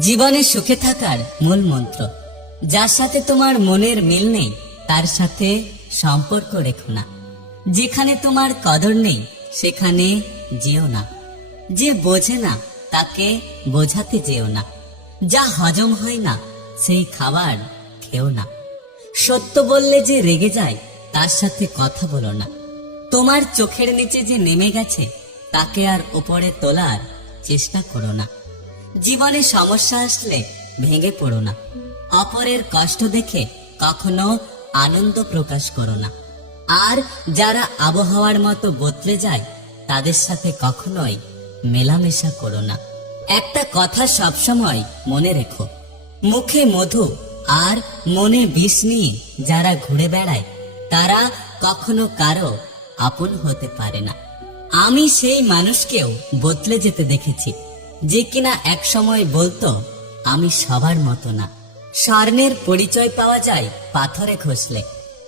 জীবনে সুখে থাকার মূল মন্ত্র। যার সাথে তোমার মনের মিল নেই, তার সাথে সম্পর্ক রেখো না। যেখানে তোমার কদর নেই, সেখানে যেও না। যে বোঝে না, তাকে বোঝাতে যেও না। যা হজম হয় না, সেই খাবার খেও না। সত্য বললে যে রেগে যায়, তার সাথে কথা বলো না। তোমার চোখের নিচে যে নেমে গেছে, তাকে আর উপরে তোলার চেষ্টা করো না। জীবনে সমস্যা আসলে ভেঙে পড়ো না। অপরের কষ্ট দেখে কখনো আনন্দ প্রকাশ করো না। আর যারা আবহাওয়ার মতো বদলে যায়, তাদের সাথে কখনোই মেলামেশা করো না। একটা কথা সবসময় মনে রেখো, মুখে মধু আর মনে বিষ নিয়ে যারা ঘুরে বেড়ায়, তারা কখনো কারও আপন হতে পারে না। আমি সেই মানুষকেও বদলে যেতে দেখেছি। যে কিনা এক সময় বলতো, আমি সবার মতো না। স্বর্ণের পরিচয় পাওয়া যায় পাথরে ঘষলে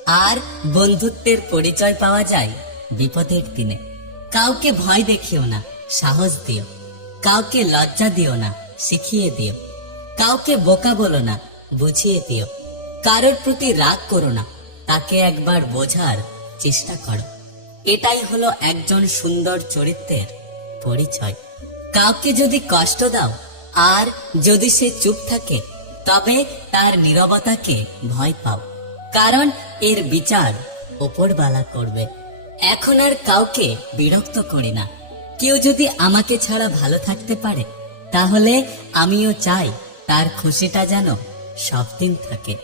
আর বন্ধুত্বের পরিচয় পাওয়া যায় বিপদের দিনে। কাউকে ভয় দেখিও না, সাহস দিও। কাউকে লজ্জা দিও না, শিখিয়ে দিও। কাউকে বোকা বলো না, বুঝিয়ে দিও। কারোর প্রতি রাগ করো না, তাকে একবার বোঝার চেষ্টা করো। এটাই হলো একজন সুন্দর চরিত্রের পরিচয়। কাউকে যদি কষ্ট দাও, আর যদি সে চুপ থাকে, তবে তার নীরবতাকে ভয় পাও। কারণ এর বিচার ওপরবালা করবে। এখন আর কাউকে বিরক্ত করি না। কেউ যদি আমাকে ছাড়া ভালো থাকতে পারে, তাহলে আমিও চাই তার খুশিটা যেন সব দিন থাকে।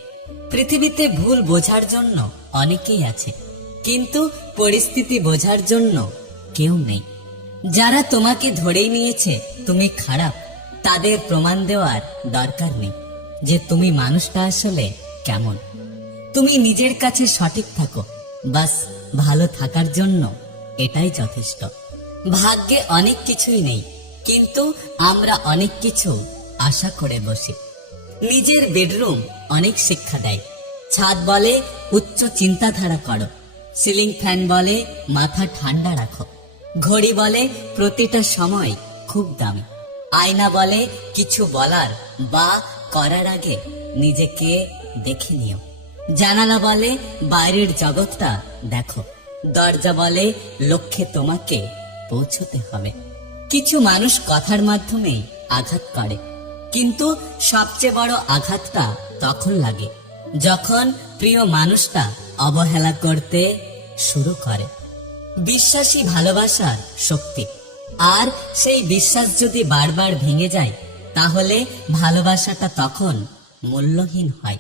পৃথিবীতে ভুল বোঝার জন্য অনেকেই আছে, কিন্তু পরিস্থিতি বোঝার জন্য কেউ নেই। যারা তোমাকে ধরেই নিয়েছে, তুমি খারাপ। তাদের প্রমাণ দেওয়ার দরকার নেই যে তুমি মানুষটা আসলে কেমন। তুমি নিজের কাছে সঠিক থাকো, বাস ভালো থাকার জন্য এটাই যথেষ্ট। ভাগ্যে অনেক কিছুই নেই, কিন্তু আমরা অনেক কিছু আশা করে বসি। নিজের বেডরুম অনেক শিক্ষা দেয়। ছাদ বলে, উচ্চ চিন্তাধারা করো। সিলিং ফ্যান বলে, মাথা ঠান্ডা রাখো। ঘড়ি বলে প্রতিটা সময় খুব দামি। আয়না বলে কিছু বলার বা করার আগে নিজেকে দেখে নিও। জানালা বলে বাইরের জগৎটা দেখো। দরজা বলে লক্ষ্যে তোমাকে পৌঁছতে হবে। কিছু মানুষ কথার মাধ্যমেই আঘাত করে, কিন্তু সবচেয়ে বড় আঘাতটা তখন লাগে, যখন প্রিয় মানুষটা অবহেলা করতে শুরু করে। বিশ্বাসী ভালোবাসার শক্তি। আর সেই বিশ্বাস যদি বারবার ভেঙে যায়, তাহলে ভালোবাসাটা তখন মূল্যহীন হয়।